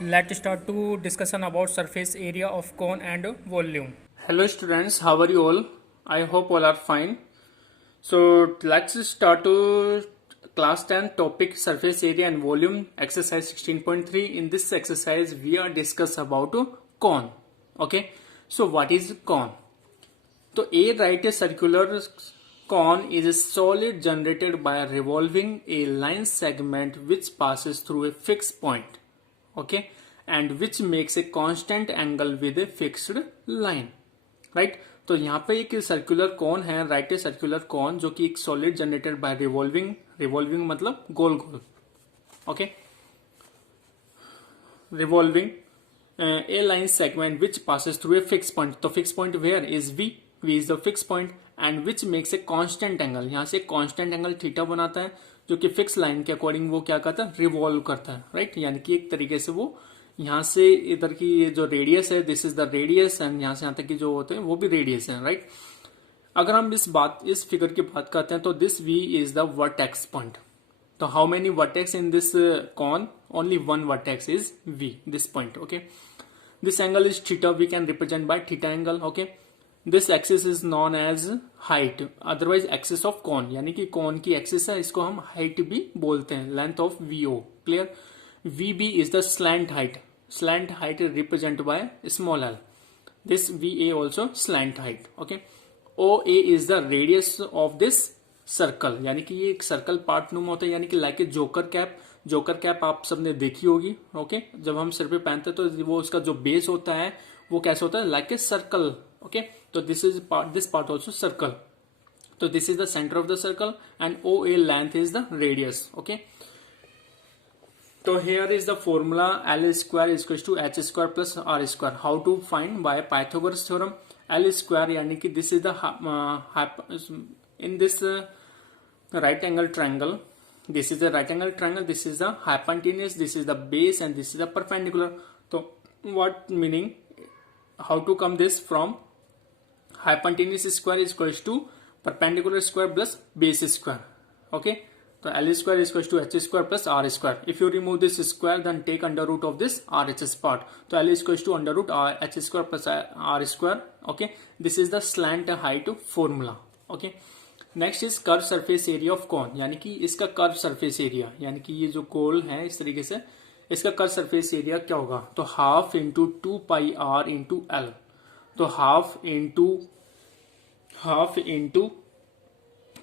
Let's start to discussion about surface area of cone and volume. Hello students, how are you all? I hope all are fine. So let's start to class 10 topic surface area and volume exercise 16.3. In this exercise we are discuss about cone. Okay, so what is cone? So a right a circular cone is a solid generated by revolving a line segment which passes through a fixed point. Okay, and which makes a constant angle with a fixed line. Right तो यहाँ पे एक circular cone है, right a circular cone जो कि एक solid generated by revolving मतलब गोल गोल. Okay, revolving a line segment which passes through a fix point. तो fix point where is V is the fix point and which makes a constant angle. यहाँ से constant angle theta बनाता है जो कि फिक्स लाइन के according वो क्या करता है, रिवॉल्व करता है. राइट, यानी कि एक तरीके से वो यहाँ से इधर की जो रेडियस है, this is the radius, and यहाँ से यहाँ तक की जो होते हैं वो भी रेडियस है. राइट, अगर हम इस फिगर की बात करते हैं तो this V is the vertex point. तो how many vertex in this cone? Only one vertex is V, this point. Okay, this angle is theta, we can represent by theta angle. Okay, this axis is known as height, otherwise axis of cone, यानी कि cone की axis है, इसको हम height भी बोलते हैं, length of V O. Clear? VB is the slant height. Slant height is represented by small l. This VA also slant height. Okay. OA is the radius of this circle. यानी कि ये एक circle part नुमा होता है, यानी कि like a joker cap. Joker cap आप सबने देखी होगी. ओके, जब हम सिर पे पहनते हैं तो वो उसका जो बेस होता है वो कैसे होता है, लाइक ए सर्कल. ओके, तो दिस पार्ट ऑल्सो सर्कल. तो this is the centre of the circle and OA length is the radius. Okay, so here is the formula L square is equals to H square plus R square. How to find? By Pythagoras theorem. L square यानी कि this is the in this right angle triangle. This is the right angle triangle. This is the hypotenuse. This is the base and this is the perpendicular. So what meaning? How to come this from? Hypotenuse square is equals to perpendicular square plus base square. Okay. So L square is equals to H square plus R square. If you remove this square, then take under root of this RHS part. So L is equals to under root H square plus R square. Okay, this is the slant height formula. Okay, next is curved surface area of cone. यानी कि इसका curved surface area, यानी कि ये जो गोल है इस तरीके से, इसका curved surface area क्या होगा? तो half into 2 pi R into L. तो half into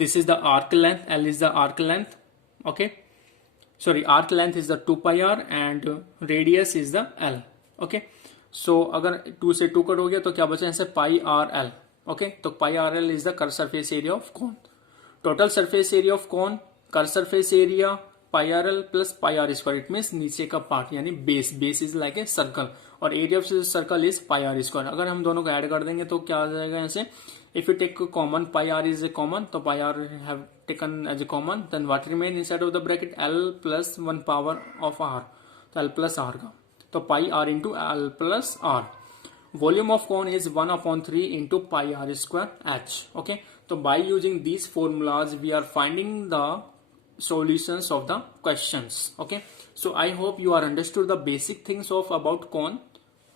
this is the arc length, L is the arc length. Okay, sorry, arc length is the 2 pi r and radius is the L. Okay, so अगर 2 से 2 cut हो गया तो क्या बचा ऐसे pi r l. Okay, तो pi r l is the curved surface area of cone. Total surface area of cone, curved surface area pi r l plus pi r square. It means नीचे का part यानी base is like a circle और area of circle is pi r square. अगर हम दोनों को add कर देंगे तो क्या आ जाएगा यहाँ से? If you take common, pi r is a common, so pi r have taken as a common, then what remain inside of the bracket? L plus 1 power of r. So L plus r का, तो pi r into L plus r. Volume of cone is 1/3 into pi r square h. Okay, so by using these formulas we are finding the solutions of the questions. Okay, so I hope you are understood the basic things of about cone.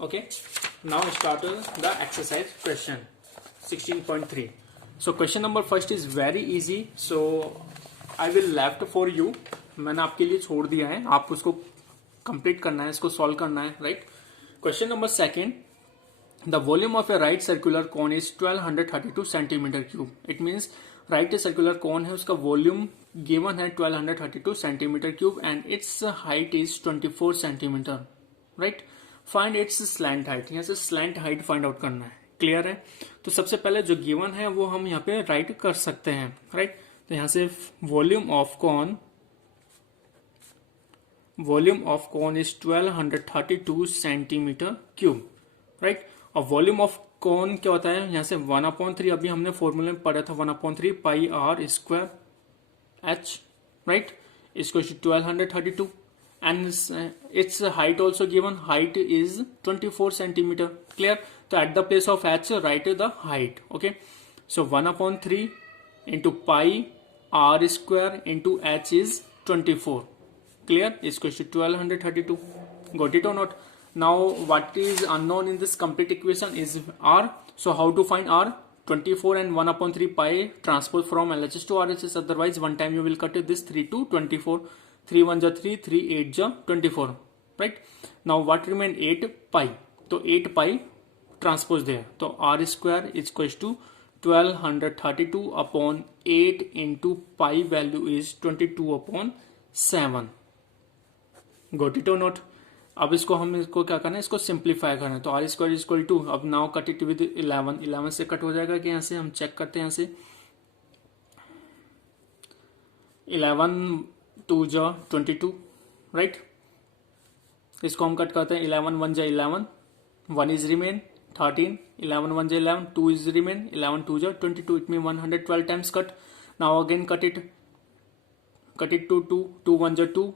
Okay, now start the exercise question 16.3. So question number first is very easy. So I will left for you. मैंने आपके लिए छोड़ दिया है, आप उसको complete करना है, इसको सॉल्व करना है. Right, question number second. The volume of a right circular cone is 1232 centimetre cube. It means right a circular cone है, उसका वॉल्यूम गिवन है 1232 centimetre cube and its height is 24 centimetre. Right, find its slant height. यहाँ से slant height find out करना है. Clear है? तो सबसे पहले जो गिवन है वो हम यहाँ पे राइट कर सकते हैं. राइट, तो यहाँ से volume of cone is 1232 centimetre cube. Right, और वॉल्यूम ऑफ कॉन क्या होता है? यहाँ से 1/3, अभी हमने फॉर्मूले में पढ़ा था, 1/3 पाई आर स्क्वायर एच. राइट, इसको 1232 and its height also given. Height is 24 centimeter. Clear? So at the place of h write the height. Okay, so 1/3 into pi r square into h is 24. Clear? Is equal to 1232. Got it or not? Now what is unknown in this complete equation is r. So how to find r? 24 and 1 upon 3 pi transpose from LHS to RHS. Otherwise one time you will cut this 3 to 24. 3 1 ja 3, 3 8 ja 24. Right? Now what remain? 8 pi. So 8 pi transpose there. So r square is equals to 1232 upon 8 into pi value is 22 upon 7. Got it or not? अब इसको हम इसको क्या करना है, इसको simplify करना है. तो R square is equal to, अब नाउ कट इट विद 11. 11 से कट हो जाएगा कि यहाँ से हम चेक करते हैं. यहाँ से 11 2 जा 22 राइट. इसको हम कट करते हैं. 11 1 जा 11, 1 इज रिमेन 13. 11 1 जा 11, 2 इज रिमेन 11 2 जा 22. It mean 112 times cut. Now again cut it to 2. 2 1 जा 2.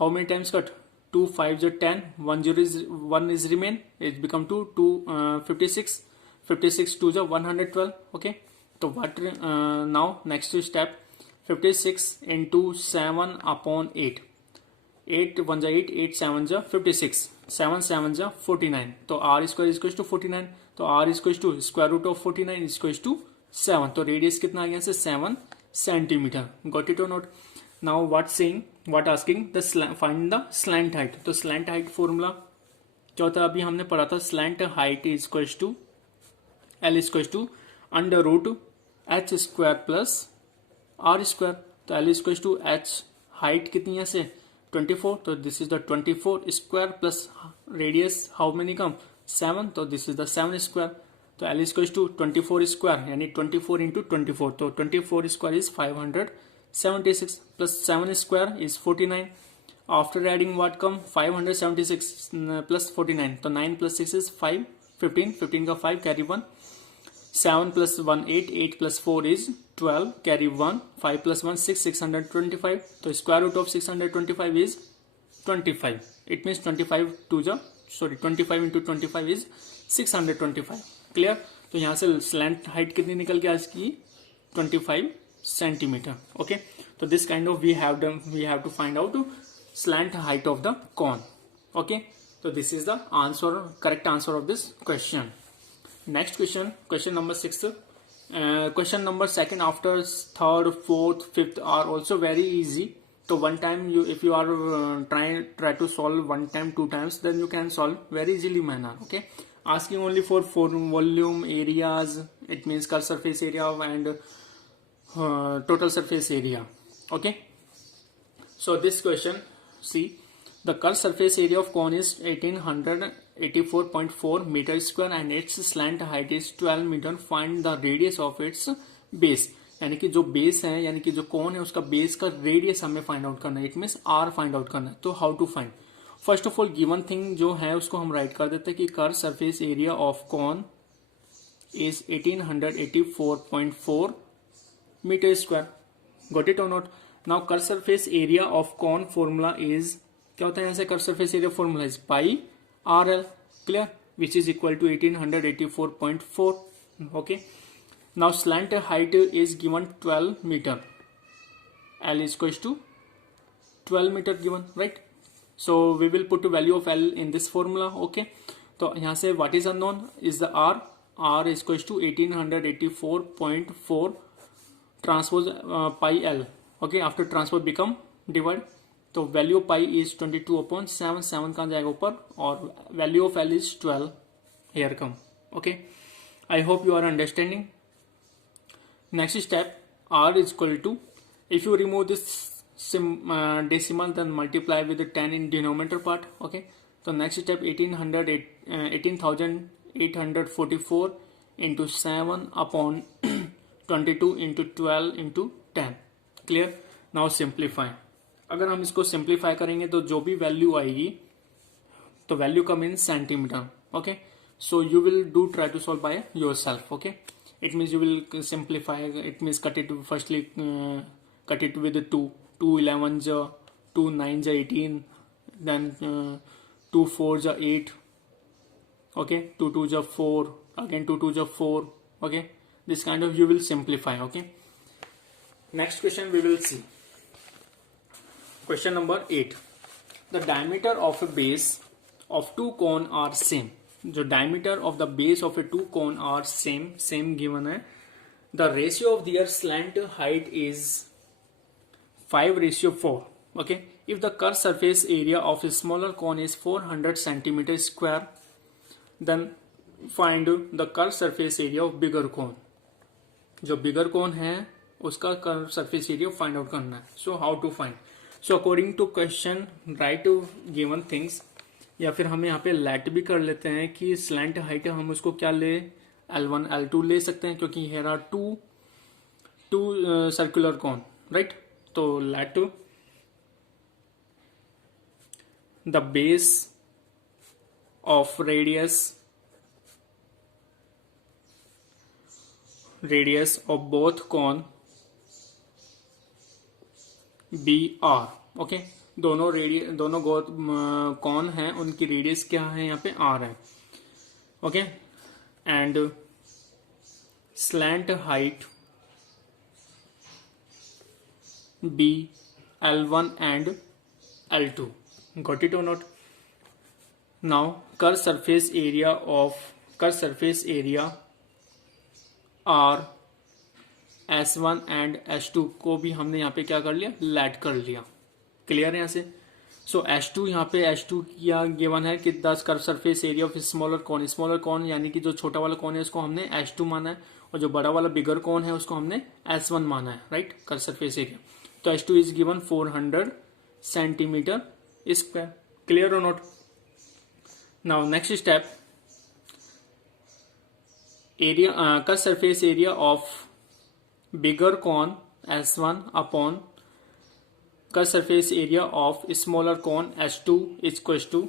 How many times cut? 2 5 is 10. 1 is remain. It become 2 56. 56 2 is 112. Okay. So what now next step? 56 into 7 upon 8. 8 1 is 8. 8 7 is 56. 7 7 is 49. So r square is equals to 49. So r is equals to square root of 49 is equals to 7. तो radius कितना आ गया से 7 centimetre. Got it or not? Now what saying? What asking? The find the slant height. तो slant height formula क्या होता है? अभी हमने पढ़ा था. Slant height is equals to L is equals to under root h square plus r square. तो L is equals to h height कितनी है से 24. तो this is the 24 square plus radius how many come 7. तो this is the 7 square. तो L is equals to 24 square यानी 24 into 24. तो 24 square is 576 plus 7 square is 49. After adding what come 576 plus 49. तो 9 plus 6 is 5. 15. 15 का 5 carry 1. 7 plus 1 8. 8 plus 4 is 12 carry 1. 5 plus 1 6. 625. तो square root of 625 is 25. It means 25 to the 25 into 25 is 625. Clear? तो यहाँ से slant height कितनी निकल गया इसकी 25 centimeter. Okay, so this kind of we have to find out slant height of the cone. Okay, so this is the correct answer of this question. Next question number 6. Question number 2 after 3rd 4th 5th are also very easy. So one time if you are try to solve one time 2 times, then you can solve very easily manner. Okay, asking only for volume areas, it means curved surface area and total surface area. Okay, so this question, see, the curved surface area of cone is 1884.4 meter square and its slant height is 12 meter. Find the radius of its base. यानी कि जो base है, यानी कि जो कोन है उसका base का रेडियस हमें फाइंड आउट करना है. It means R find out करना है. तो how to find? First of all given thing जो है उसको हम राइट कर देते हैं कि curve surface area of cone is 1884.4 meter square. Got it or not? Now curve surface area of cone formula is क्या होता है? यहाँ से curve surface area formula is pi RL. Clear? Which is equal to 1884.4. Okay. Now slant height is given 12 meter. L is equals to 12 meter given, right? So we will put the value of L in this formula. Okay. तो यहाँ से what is unknown is the R. R is equals to 1884.4 transpose pi L. Okay, after transpose become divide. तो value pi is 22 upon 7. 7 कहाँ जाएगा ऊपर और value of L is 12 here come. Okay, I hope you are understanding. Next step, R is equal to, if you remove this decimal then multiply with the 10 in denominator part. Okay, so next step 18,844 into 7 upon 22 into 12 into 10. Clear? Now simplify. अगर हम इसको simplify करेंगे तो जो भी value आएगी तो value come in centimetre. Okay, so you will do try to solve by yourself. Okay, it means you will simplify. It means cut it firstly cut it with 2. 2 11 जा 2 9 जा 18, then 2 4 जा 8. Okay, 2 2 जा 4, again 2 2 जा 4. Okay, this kind of you will simplify. Okay, next question we will see. Question number 8. The diameter of A base of two cone are same. जो diameter of the base of a two cone are same given है. The ratio of their slant height is 5:4. Okay. If the curved surface area of a smaller cone is 400 centimeter square, then find the curved surface area of bigger cone. जो bigger cone है उसका curved surface area find out करना है. So how to find? So according to question, write given things. या फिर हम यहाँ पे लेट भी कर लेते हैं कि स्लैंट हाइट हम उसको क्या ले L1 L2 ले सकते हैं क्योंकि here are two circular cone right. तो let the base of radius of both cone be R. Okay, दोनों कौन हैं उनकी रेडियस क्या है यहाँ पे आर है. Okay, and slant height be L1 and L2. Got it और not? Now curve surface area are S1 and S2 को भी हमने यहाँ पे क्या कर लिया, लेट कर लिया. क्लियर है यहाँ से? सो H2 यहाँ पे H2 क्या गिवन है कि the curve surface area of smaller cone यानी कि जो छोटा वाला कॉन है उसको हमने H2 माना है और जो बड़ा वाला बिगर कॉन है उसको हमने S1 माना है. Right, curve surface area. तो H2 is given 400 centimetre square. Clear और not? Now next step, area curve surface area of bigger cone S1 upon curve surface area of smaller cone S2 equals to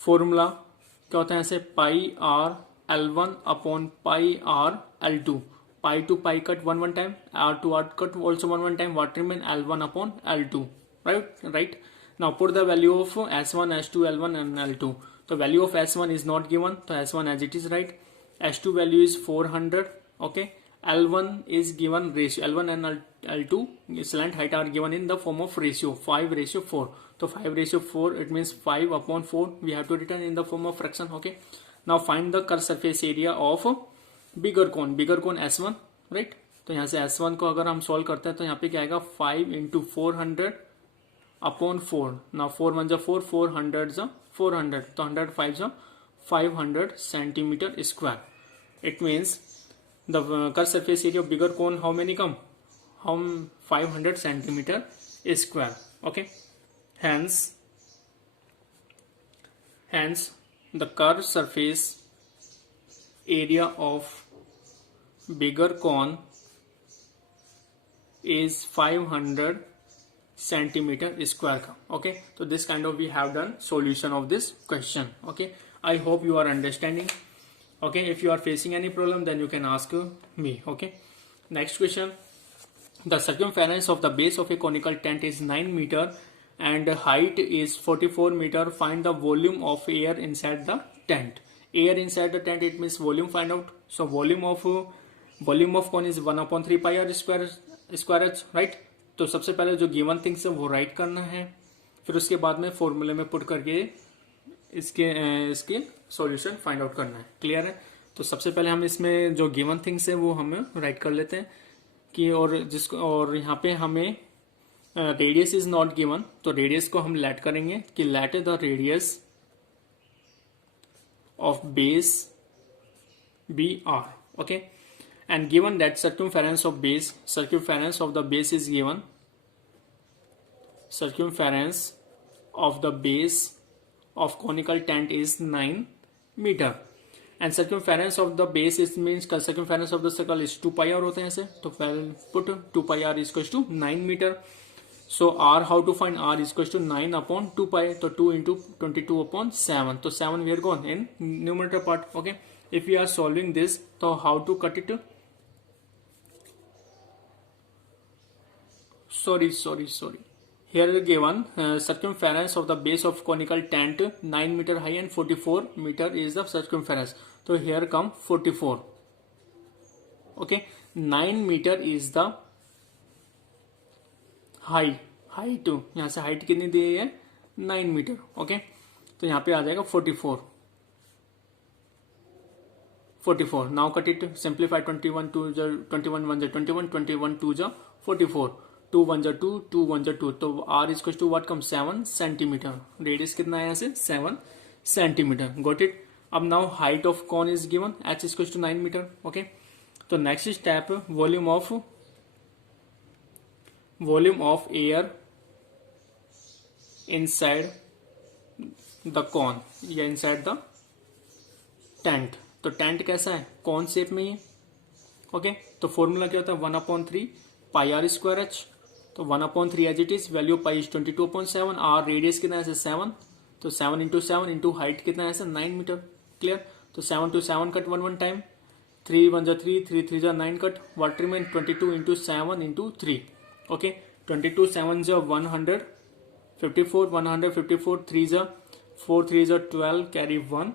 formula क्या होता है ऐसे, pi R L1 upon pi R L2. Pi to pi cut one time, R to R cut also one time. What remain L1 upon L2. Right. Now put the value of S1 S2 L1 and L2. तो value of S1 is not given, तो S1 as it is. Right. S2 value is 400. Okay, L1 is given ratio, L1 and L2 slant height are given in the form of ratio 5:4. So 5:4 it means 5 upon 4 we have to return in the form of fraction. Okay, now find the curved surface area of bigger cone S1. right. तो यहाँ से S1 को अगर हम solve करते हैं तो यहाँ पे क्या आएगा 5 into 400 upon 4. now 4 1 4, 400 400, तो 105 500 centimeter square. It means the curved surface area of bigger cone how many come? 500 centimeter square. Okay, hence the curved surface area of bigger cone is 500 centimeter square. Okay, so this kind of we have done solution of this question. Okay, I hope you are understanding. Okay, if you are facing any problem then you can ask me. Okay, next question. The circumference of the base of a conical tent is 9 meter and height is 44 meter. Find the volume of air inside the tent. Air inside the tent, it means volume find out. So volume of cone is 1/3 pi r square h. right. तो सबसे पहले जो given things है वो right करना है, फिर उसके बाद में फॉर्मूले में पुट करके इसके सॉल्यूशन फाइंड आउट करना है. क्लियर है? तो सबसे पहले हम इसमें जो गिवन थिंग्स है वो हम राइट कर लेते हैं कि और यहाँ पे हमें रेडियस इज नॉट गिवन, तो रेडियस को हम लेट करेंगे कि let the radius of base be R. Okay, and given that circumference of the base is given. Circumference of the base of conical tent is 9 meter and circumference of the base is means circumference of the circle is 2 pi r होते हैं ऐसे, तो put 2 pi r is equals to 9 meter. So r, how to find r is equals to 9 upon 2 pi, तो 2 into 22 upon 7, तो 7 we are gone in numerator part. Okay, if we are solving this, so how to cut it? Sorry. Here given circumference of the base of conical tent 9 meter high and 44 meter is the circumference. So here come 44. Okay, 9 meter is the height. यहाँ से height कितनी दी है? 9 metre. Okay, तो यहाँ पे आ जाएगा 44. Now cut it, simplify. 21 2 21 1 21, 21 2 44, 2 1 2, 2 1 2. तो r is to what come 7 centimetre. Radius कितना है यहाँ से 7 सेंटीमीटर. Got it. अब now height of cone is given, h is to 9 metre. Okay, तो next step, volume of air inside the cone या inside the tent. तो tent कैसा है, कॉन शेप में ही. ओके, तो फॉर्मूला क्या होता है 1/3 पाई आर स्क्वायर एच. तो 1/3 as it is, value pi is 22.7. R radius कितना है 7, तो 7 इंटू 7 इंटू हाइट कितना है 9 मीटर. क्लियर. तो 7 to 7 cut 1 time, 3 1 3, 3 3 9 cut, what remain 22 into 7 into 3. Okay, 22 7 154, 154 3 4 3 12 carry 1,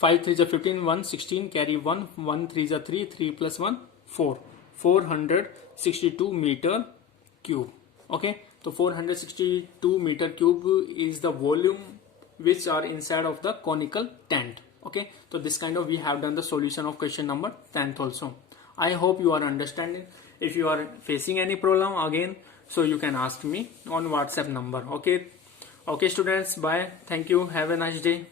5 3 15 1 16 carry 1, 1 3 3, 3 plus 1 4, 462 metre cube. Okay, तो 462 metre cube is the volume which are inside of the conical tent. Okay, so this kind of we have done the solution of question number 10th also. I hope you are understanding. If you are facing any problem again, so you can ask me on WhatsApp number. Okay, students, bye. Thank you. Have a nice day.